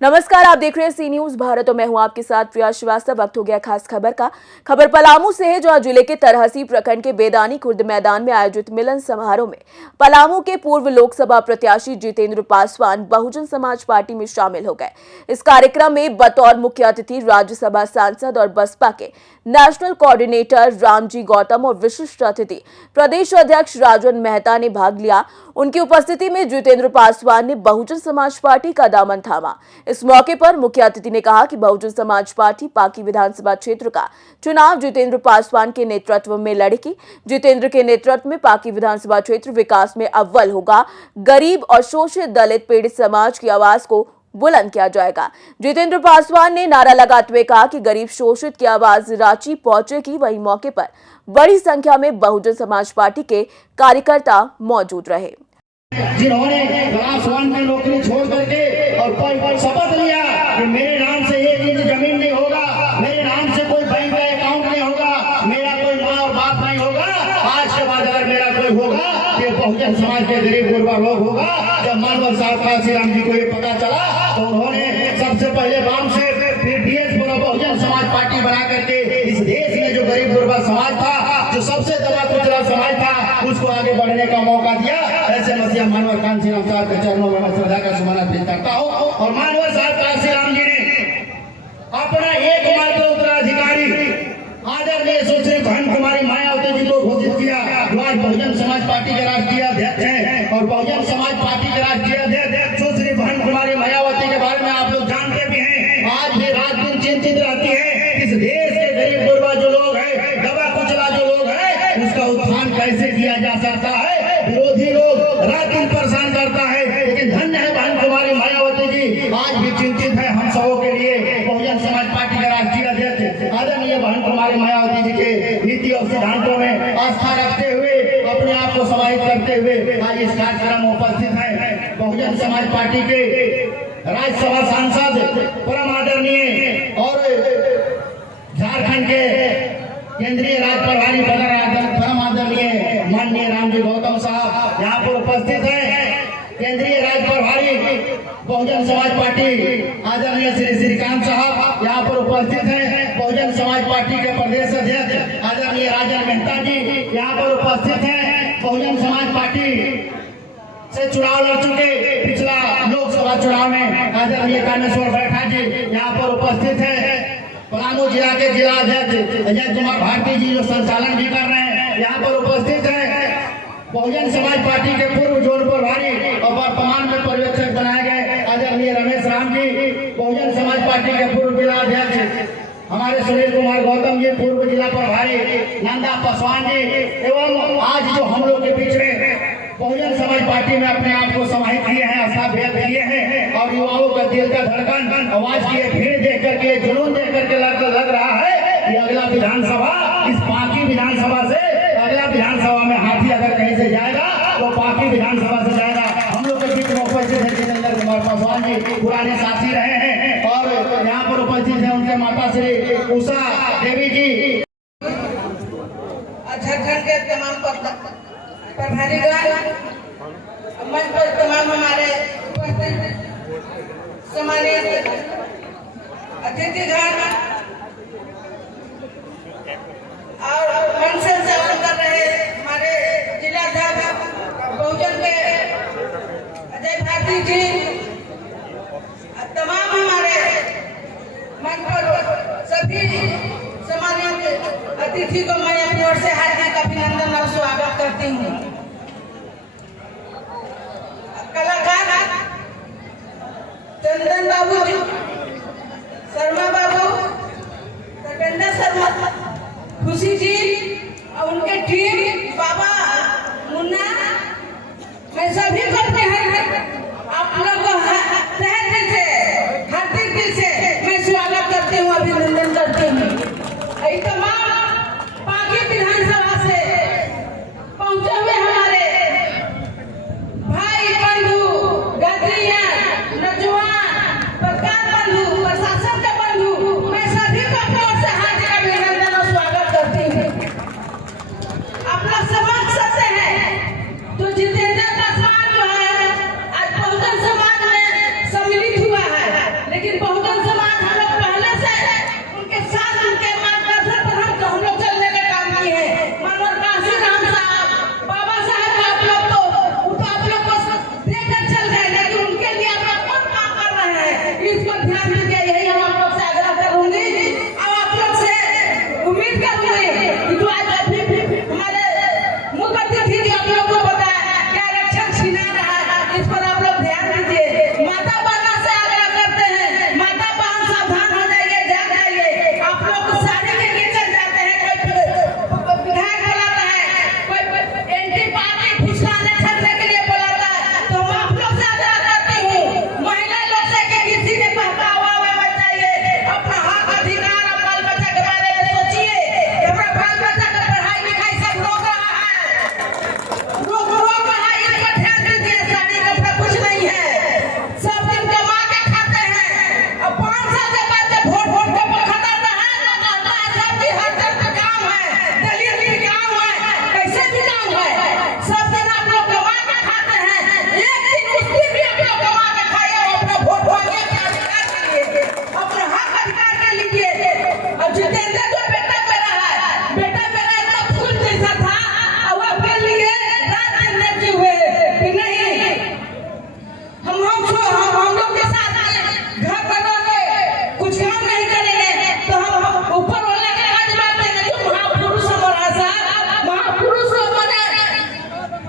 नमस्कार, आप देख रहे हैं सी न्यूज भारत और मैं हूं आपके साथ प्रिया श्रीवास्तव। वक्त हो गया खास खबर का। खबर पलामू से है, जहां जिले के तरहसी प्रखंड के बेदानी खुर्द मैदान में आयोजित मिलन समारोह में पलामू के पूर्व लोकसभा प्रत्याशी जितेंद्र पासवान बहुजन समाज पार्टी में शामिल हो गए। इस कार्यक्रम में बतौर मुख्य अतिथि राज्यसभा सांसद और बसपा के नेशनल कोऑर्डिनेटर रामजी गौतम और विशिष्ट अतिथि प्रदेश अध्यक्ष राजन मेहता ने भाग लिया। उनकी उपस्थिति में जितेंद्र पासवान ने बहुजन समाज पार्टी का दामन थामा। इस मौके पर मुख्य अतिथि ने कहा कि बहुजन समाज पार्टी पाकी विधानसभा क्षेत्र का चुनाव जितेंद्र पासवान के नेतृत्व में लड़ेगी। जितेंद्र के नेतृत्व में पाकी विधानसभा क्षेत्र विकास में अव्वल होगा। गरीब और शोषित दलित पीड़ित समाज की आवाज को बुलंद किया जाएगा। जितेंद्र पासवान ने नारा लगाते हुए कहा कि गरीब शोषित की आवाज रांची पहुंचेगी। वहीं मौके पर बड़ी संख्या में बहुजन समाज पार्टी के कार्यकर्ता मौजूद रहे। जिन्होंने क्लास 1 की नौकरी छोड़ करके और शपथ लिया कि मेरे नाम से एक इंच जमीन नहीं होगा, मेरे नाम से कोई बैंक का अकाउंट नहीं होगा, मेरा कोई माँ और बाप नहीं होगा। आज के बाद अगर मेरा कोई होगा ये बहुजन समाज के गरीब गुरबा लोग होगा। जब मानवर साहब काशीराम जी को ये पता चला तो उन्होंने सबसे पहले वाम से फिर डीएस बहुजन समाज पार्टी बना करके इस देश में जो गरीब गुरबा समाज था, जो सबसे दबा कुचला समाज था, उसको आगे बढ़ने का मौका दिया। ऐसे मसीहा मानवर कांशीराम साहब के चरणों में मैं श्रद्धा का सुमन अर्पित करता हूँ। और मानवर साहब कांशीराम जी ने अपना एकमात्र उत्तराधिकारी आदरणीय सुश्री बहन कुमारी मायावती जी को घोषित किया, जो आज बहुजन समाज पार्टी के राष्ट्रीय अध्यक्ष हैं। और बहुजन समाज पार्टी के राष्ट्रीय अध्यक्ष सुश्री बहन कुमारी मायावती के बारे में आप लोग जानते भी हैं। आज भी रात दिन चिंतित रहती है इस देश के गरीब गुरबा जो लोग हैं, दबा कुचला जो लोग हैं, उसका उत्थान कैसे किया जा सकता है। विरोधी लोग रात दिन परेशान करता है, लेकिन धन्य है बहन कुमारी मायावती जी आज भी चिंतित है हम सबों के लिए। बहुजन समाज पार्टी के राष्ट्रीय अध्यक्ष आदरणीय बहन कुमारी मायावती जी के नीति और सिद्धांतों में आस्था रखते हुए, अपने आप को समाहित करते हुए आज इस कार्यक्रम में उपस्थित है बहुजन समाज पार्टी के राज्यसभा सांसद परम आदरणीय और झारखंड के केंद्रीय राज्य प्रभारी परम आदरणीय माननीय रामजी गौतम साहब यहाँ पर उपस्थित हैं। केंद्रीय राज्य प्रभारी बहुजन समाज पार्टी आदरणीय श्री श्रीकांत साहब यहाँ पर उपस्थित हैं। बहुजन समाज पार्टी के प्रदेश अध्यक्ष आदरणीय राजन मेहता जी यहाँ पर उपस्थित हैं। बहुजन समाज पार्टी से चुनाव लड़ चुके पिछला लोकसभा चुनाव में आदरणीय कामेश्वर बैठा जी यहाँ पर उपस्थित है। पलामू जिला के जिला अध्यक्ष अजय कुमार भारती जी जो संचालन भी कर रहे हैं यहाँ पर उपस्थित है। बहुजन समाज पार्टी के पूर्व जोन प्रभारी और वर्तमान में पर्यवेक्षक बनाए गए आदरणीय रमेश राम जी, बहुजन समाज पार्टी के पूर्व जिला अध्यक्ष हमारे सुनील कुमार गौतम जी, पूर्व जिला प्रभारी नंदा पासवान जी, एवं आज जो हम लोग के बीच में बहुजन समाज पार्टी में अपने आप को समाहित किए हैं, आस्था भेद किए हैं और युवाओं का दिल का धड़कन आवाज की भीड़ देख करके, जुनून देख करके लग रहा है कि अगला विधानसभा इस पाकी विधानसभा से अगला विधानसभा में हाथी अगर कहीं से जाएगा तो पाकी विधानसभा से जाएगा। हम लोग के बीच में उपस्थित है जितेंद्र कुमार पासवान जी, पुराने साथी रहे हैं और यहाँ पर उपस्थित है उनके माता श्री उषा देवी जी। झारखंड के तमाम प्रभारीगण, मंच पर तमाम हमारे उपस्थित सम्मानित अतिथिगण और मंच से संचालन कर रहे हमारे जिला अध्यक्ष बहुजन के अजय भारती जी, तमाम हमारे मंच पर सभी सम्मानित अतिथि को मैं अपनी ओर से हार्दिक अभिनंदन और स्वागत करती हूँ। कलाकार चंदन बाबू जी, शर्मा बाबू, सतेंद्र शर्मा, खुशी जी और उनके टीम, बाबा मुन्ना, मैं सभी को अपने आप लोग को तहे दिल से, हार्दिक दिल से मैं स्वागत करती हूँ, अभिनंदन करती हूँ। तमाम पाकी विधानसभा से पहुंचे हुए हमारे भाई बंधु, गद्रिया, नौजवान, पत्रकार बंधु, प्रशासन के बंधु, मैं सभी को अपनी ओर से हार्दिक अभिनंदन और स्वागत करती हूँ। मानव काशीराम साहब, बाबा साहब आप लोग तो आप लोग को देखकर चल गए, लेकिन उनके लिए आप लोग कौन काम कर रहे हैं, इस पर ध्यान दीजिए। यही हम आप लोग से आग्रह करूंगी और आप लोग से उम्मीद करूंगी कि जो आज अभी हमारे मुख्य अतिथि जी आप लोग को बताया कि आरक्षण छीना रहा है, इस पर आप लोग ध्यान दीजिए। माता बहना से आग्रह करते हैं, माता बहन सावधान हो जाइए, जाग जाइए। आप लोग साड़ी के लिए चल जाते हैं, कोई विधायक बुलाता है, कोई एंटी पार्टी फुसलाने छलने के लिए बुलाता है, तो हम आप लोग से आग्रह करती हूँ महिला लोग से कि किसी के बहकावा में मत जाइए, अपना हक अधिकार और बाल बच्चा के बारे में सोचिए। हमारा बाल बच्चा का पढ़ाई लिखाई सब रोक रहा है, रोक रहा है, इस पर ध्यान दीजिए। साड़ी कपड़ा कुछ नहीं है, सब दिन कमा के खाते हैं, अब 5 साल के बाद जब वोट के खतरता है तो कहता है सब्जी हर तरह का काम है, दलित भी काम है, कैसे भी काम है, सब दिन आप लोग कमा के खाते हैं, एक दिन उस दिन भी आप लोग कमा के खाइए और अपना वोट मांगिए, अपना अधिकार करिए, अपना हक अधिकार के लीजिए। और जितेंद्र जो बेटा मेरा है, बेटा मेरा एकदम फूल जैसा था और आपके लिए रात दिन लगे हुए कि नहीं हम लोग के साथ घर बनोगे, कुछ काम नहीं करेंगे तो हम ऊपर वाले के आज बात है। जो महापुरुष हमारा साहब, महापुरुष लोगों ने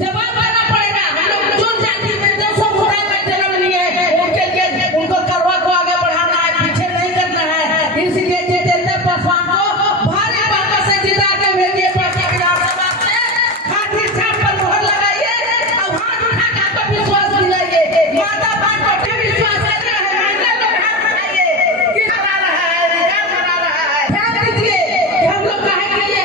जवाब देना पड़ेगा। हम लोग जो जाति में जो समुदाय में जन्म लिए उनके लिए उनको करवा को आगे बढ़ाना है, पीछे नहीं करना है। इसलिए जितेंद्र पासवान को भारी बातों से जिता के भेजिए पार्टी विधानसभा में, हाथी छाप पर मोहर लगाइए और हाथ उठा के आपको विश्वास दिलाइए। माता बहन को भी विश्वास है, महिला लोग हाथ उठाइए कि करा रहा है, अधिकार करा रहा है। ध्यान दीजिए कि हम लोग काहे के लिए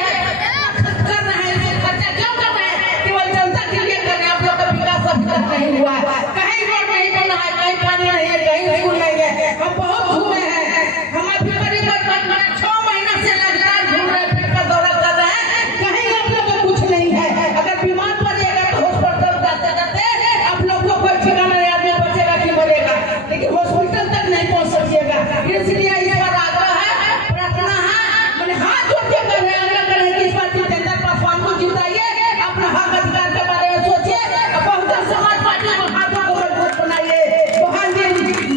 कर रहे हैं, इसे खर्चा क्यों कर रहे हैं, केवल जनता के लिए कर रहे हैं। आप लोग का विकास अभी तक नहीं हुआ है, कहीं रोड नहीं बना है, कहीं पानी नहीं है, कहीं स्कूल नहीं है। हम बहुत घूमे हैं, हम अभी करीब 6 महीना से लगातार घूम रहे हैं, पेट का दौरा कर रहे हैं, कहीं आप लोग को कुछ नहीं है। अगर बीमार पड़ेगा तो हॉस्पिटल जाते जाते आप लोग को कोई ठिकाना नहीं, आदमी बचेगा कि मरेगा, लेकिन हॉस्पिटल तक नहीं पहुंच सकिएगा। इसलिए इस बार आग्रह है, प्रार्थना है, मैंने हाथ जोड़ के कर रहे हैं, आग्रह कर रहे हैं कि इस बार जितेंद्र पासवान को जिताइए, अपना हक अधिकार के बारे में सोचिए, बहुजन समाज पार्टी को हाथों को मजबूत बनाइए। बहन जी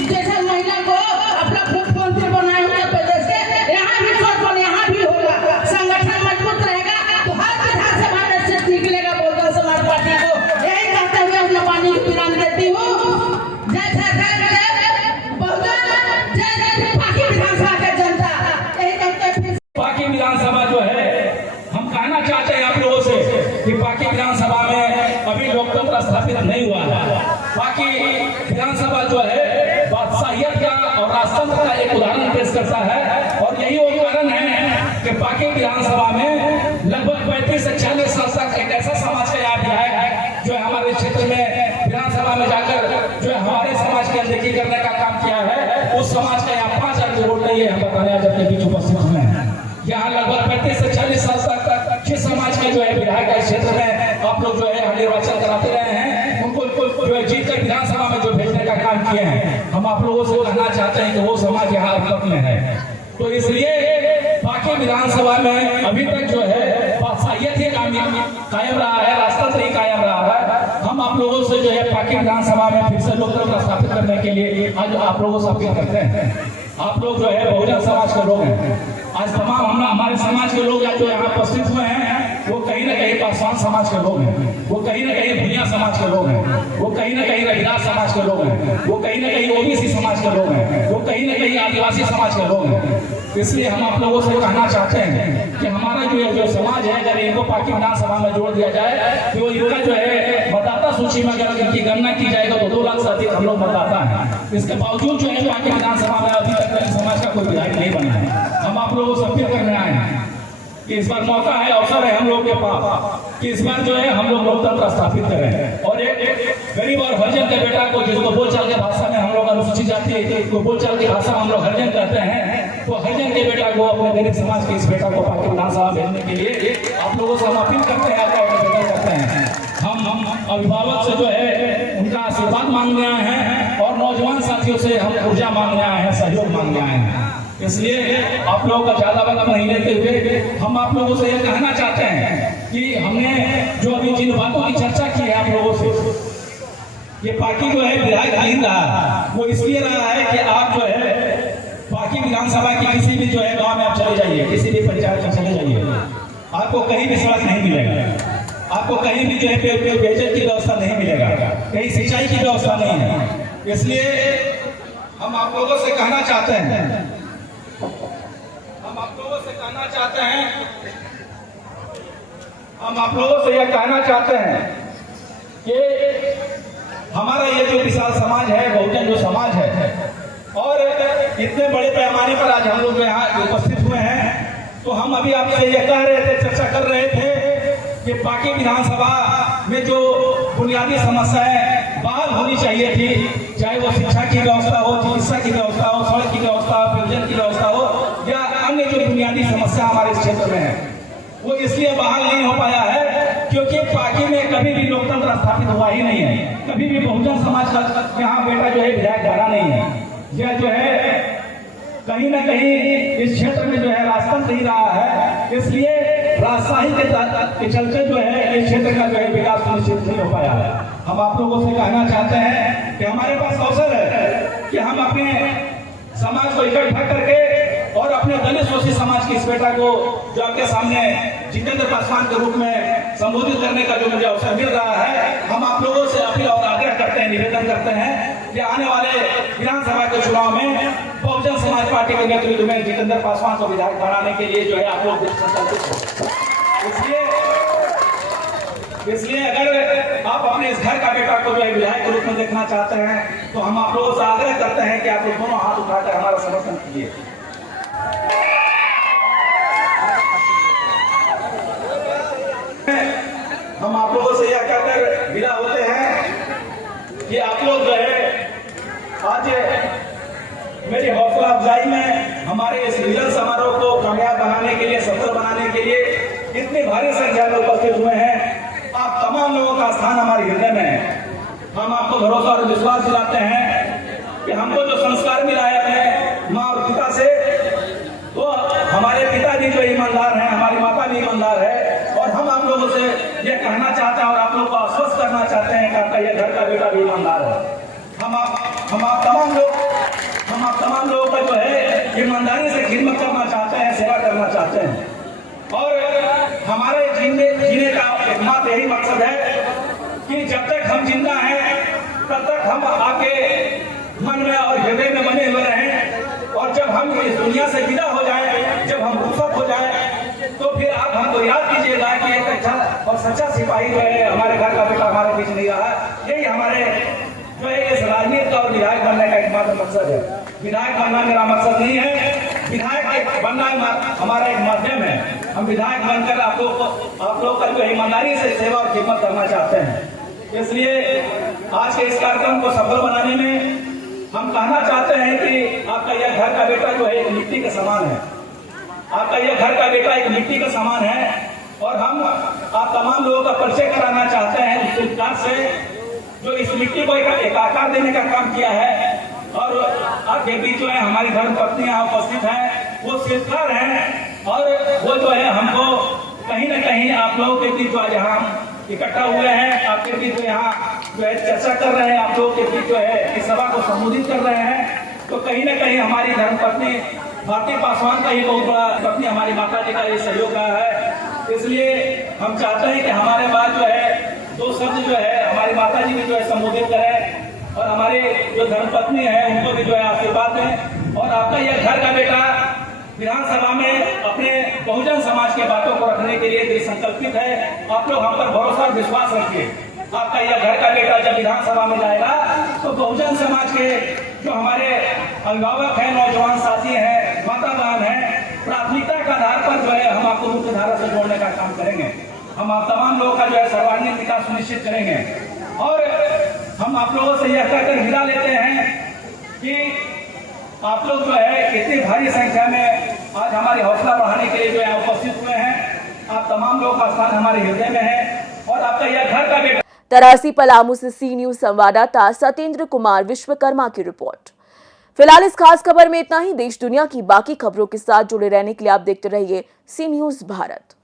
जैसे महिला को अपना मुख्यमंत्री बनाए उत्तर प्रदेश के, यहाँ भी सोच बने, यहाँ भी होगा, संगठन मजबूत रहेगा तो हर विधानसभा में सीट निकलेगा बहुजन समाज पार्टी को। यही कहते हुए अपना पानी की विराम देती हूँ। जय सरकार, जय बहुजन, जय पार्टी विधानसभा के जनता। यही कहते फिर पाकी विधानसभा जो है, हम कहना चाहते हैं आप लोगों से कि पाकी विधानसभा में अभी लोकतंत्र स्थापित नहीं हुआ है। पाकी विधानसभा जो है बादशाहियत का और राजतंत्र का एक उदाहरण पेश करता है, और यही वो कारण है कि पाकी विधानसभा में लगभग 35 से 40 साल तक एक ऐसा समाज का यहाँ विधायक जो है हमारे क्षेत्र में विधानसभा में जाकर जो है हमारे समाज की अनदेखी करने का काम किया है। उस समाज का यहाँ 5 आदमी वोट नहीं है, हम बताने आज अपने बीच उपस्थित हुए हैं। यहाँ लगभग 35 से 40 साल तक जिस समाज के जो है विधायक के क्षेत्र में आप लोग जो है निर्वाचन कराते रहे हैं, उनको जो है जीत कर विधानसभा में जो भेजने का काम किए हैं, हम आप लोगों से कहना चाहते हैं कि वो समाज यहाँ अस्तित्व में है। तो इसलिए पाकी विधानसभा में अभी तक जो है बादशाहियत ही कायम रहा है, राजतंत्र ही कायम रहा है। हम आप लोगों से जो है पाकी विधानसभा में फिर से लोकतंत्र स्थापित करने के लिए आज आप लोगों से अपील करते हैं। आप लोग जो है बहुजन समाज के लोग हैं, आज तमाम हमारे समाज के लोग जो यहाँ उपस्थित हुए हैं वो कहीं ना कहीं पासवान समाज के लोग हैं, वो कहीं ना कहीं भुनिया समाज के लोग हैं, वो कहीं ना कहीं रविदास समाज के लोग हैं, वो कहीं ना कहीं ओबीसी समाज के लोग हैं, वो कहीं ना कहीं आदिवासी समाज के लोग हैं। इसलिए हम आप लोगों से कहना चाहते हैं कि हमारा जो समाज है, अगर इनको पाकी विधानसभा में जोड़ दिया जाए तो इनका जो है मतदाता सूची में अगर इनकी गणना की जाएगा तो 2 लाख से अधिक हम लोग मतदाता हैं। इसके बावजूद जो है पाकी विधानसभा में अभी तक समाज का कोई विधायक नहीं बना है। हम आप लोगों से अपील करने आए हैं कि इस बार मौका है, अवसर है हम लोग के पास कि इस बार जो है हम लोग लोकतंत्र स्थापित करें और एक गरीब और हरिजन के बेटा को, जिसको बोलचाल के भाषा में हम लोग अनुसूचित जाति को बोलचाल की भाषा में हम लोग हरिजन कहते हैं, तो हरिजन के बेटा को, अपने गरीब समाज के इस बेटा को पाकी विधानसभा भेजने के लिए आप लोगों से हम अपील करते हैं, करते हैं। हम अभिभावक से जो है उनका आशीर्वाद मांगने आए हैं और नौजवान साथियों से हम ऊर्जा मांगने आए हैं, सहयोग मांगने आए हैं। इसलिए आप लोगों का ज्यादा वक्त नहीं लेते हुए हम आप लोगों से यह कहना चाहते हैं कि हमने जो अभी जिन बातों की चर्चा की है आप लोगों से, ये पार्टी जो है विधायक नहीं रहा, वो इसलिए रहा है कि आप जो है पार्टी विधानसभा की किसी भी जो है गांव में आप चले जाइए, किसी भी पंचायत में चले जाइए, आपको कहीं भी सड़क नहीं मिलेगा, आपको कहीं भी जो है पेयजल की व्यवस्था नहीं मिलेगा, कहीं सिंचाई की व्यवस्था नहीं है। इसलिए हम आप लोगों से कहना चाहते हैं, हम आप लोगों से कहना चाहते हैं, हम आप लोगों से यह कहना चाहते हैं कि हमारा ये जो विशाल समाज है, बहुजन जो समाज है, और इतने बड़े पैमाने पर आज हम लोग यहाँ उपस्थित हुए हैं, तो हम अभी आपसे यह कह रहे थे, चर्चा कर रहे थे कि पार्टी विधानसभा में जो बुनियादी समस्याएं बहाल होनी चाहिए थी, चाहे वो शिक्षा की व्यवस्था हो, चिकित्सा की व्यवस्था हो, सड़क की व्यवस्था हो, पेयजल की व्यवस्था हो, या अन्य जो बुनियादी समस्या हमारे इस क्षेत्र में है, वो इसलिए बहाल नहीं हो पाया है क्योंकि पार्टी में कभी भी लोकतंत्र स्थापित हुआ ही नहीं है, कभी भी बहुजन समाज का यहाँ बेटा जो है विधायक बना नहीं है। यह जो है कहीं ना कहीं इस क्षेत्र में जो है राजतंत्र ही रहा है, इसलिए राजशाही के चलते जो है इस क्षेत्र का जो है विकास सुनिश्चित नहीं हो पाया है। हम आप लोगों से कहना चाहते हैं कि हमारे पास अवसर है कि हम अपने समाज को इकट्ठा करके और अपने दलित शोषित समाज की इस बेटा को जो आपके सामने जितेंद्र पासवान के रूप में संबोधित करने का जो मुझे अवसर मिल रहा है, हम आप लोगों से अपील और आग्रह करते हैं, निवेदन करते हैं कि आने वाले विधानसभा के चुनाव में बहुजन समाज पार्टी के नेतृत्व में जितेंद्र पासवान को विधायक बनाने के लिए जो है आप लोग संकल्पित हो। इसलिए अगर आप अपने इस घर का बेटा को जो है विधायक के रूप में देखना चाहते हैं, तो हम आप लोगों से आग्रह करते हैं कि आप लोग दोनों हाथ उठाकर हमारा समर्थन कीजिए। हम आप लोगों से यह कहकर विदा होते हैं कि आप लोग जो है आज मेरी हौसला अफजाई में हमारे इस मिलन समारोह को कामयाब बनाने के लिए, सफल बनाने के लिए इतनी भारी संख्या में उपस्थित हुए हैं। आप तमाम लोगों का स्थान हमारे हृदय में है। हम आपको भरोसा और विश्वास दिलाते हैं कि हमको जो संस्कार मिला है अपने माँ और पिता से, तो हमारे पिताजी जो ईमानदार हैं, हमारी माता भी ईमानदार है, और हम आप लोगों से ये कहना चाहते हैं और आप लोगों को आश्वस्त करना चाहते हैं कि आपका ये घर का बेटा भी ईमानदार है। हम आप तमाम लोगों का जो है ईमानदारी से खिदमत करना चाहते हैं, सेवा करना चाहते हैं, और हमारे जीने का एकमात्र यही मकसद है कि जब तक हम जिंदा हैं तब तक हम आपके मन में और हृदय में बने हुए रहें, और जब हम इस दुनिया से विदा हो जाए, जब हम रुखसत हो जाए, तो फिर आप हमको याद कीजिएगा कि एक अच्छा और सच्चा सिपाही जो है हमारे घर का बेटा हमारे बीच नहीं रहा। यही हमारे जो है इस राजनीति का और विधायक बनने का एकमात्र मकसद है। विधायक बनना मेरा मकसद नहीं है, विधायक बनना हमारा एक माध्यम है। हम विधायक बनकर आप लोग का जो ईमानदारी से सेवा और खिदमत करना चाहते हैं। इसलिए आज के इस कार्यक्रम को सफल बनाने में हम कहना चाहते हैं कि आपका यह घर का बेटा जो है एक मिट्टी के समान है। आपका यह घर का बेटा एक मिट्टी का समान है, और हम आप तमाम लोगों का परिचय कराना चाहते हैं उस शिल्पकार से जो इस मिट्टी को एक आकार देने का काम किया है। और आपके बीच जो है हमारी धर्म पत्नी यहाँ उपस्थित है, वो शिल्पकार हैं, और वो जो है हमको कहीं ना कहीं आप लोगों के बीच जो यहाँ इकट्ठा हुए हैं, आपके बीच जो यहाँ जो है चर्चा कर रहे हैं, आप लोगों के बीच जो है इस सभा को संबोधित कर रहे हैं, तो कहीं ना कहीं हमारी धर्म पत्नी भारती पासवान का ही बहुत बड़ा पत्नी हमारी माता जी का ये सहयोग रहा है। इसलिए हम चाहते हैं कि हमारे बाद जो है दो शब्द जो है हमारी माता जी भी जो है संबोधित करें, और हमारे जो धर्मपत्नी है उनको भी जो है आशीर्वाद दें, और आपका यह घर का बेटा विधानसभा में अपने बहुजन समाज के बातों को रखने के लिए दृढ़ संकल्पित है। आप लोग हम पर भरोसा और विश्वास रखिए। आपका यह घर का बेटा जब विधानसभा में जाएगा तो बहुजन समाज के जो हमारे अभिभावक हैं, नौजवान साथी हैं, माता बहन हैं, प्राथमिकता के आधार पर जो है हम आपको मुख्य धारा से जोड़ने का काम करेंगे। हम आप तमाम लोगों का जो है सर्वांगीण विकास सुनिश्चित करेंगे, और हम आप लोगों से यह कहकर विदा लेते हैं कि आप लोग जो है इतनी भारी संख्या में आज हमारी हौसला बढ़ाने के लिए जो है उपस्थित हुए हैं। आप तमाम लोगों का स्थान हमारे हृदय में है, और आपका यह घर का बेटा। तरासी पलामू से सी न्यूज संवाददाता सत्येंद्र कुमार विश्वकर्मा की रिपोर्ट। फिलहाल इस खास खबर में इतना ही। देश दुनिया की बाकी खबरों के साथ जुड़े रहने के लिए आप देखते रहिए सी न्यूज़ भारत।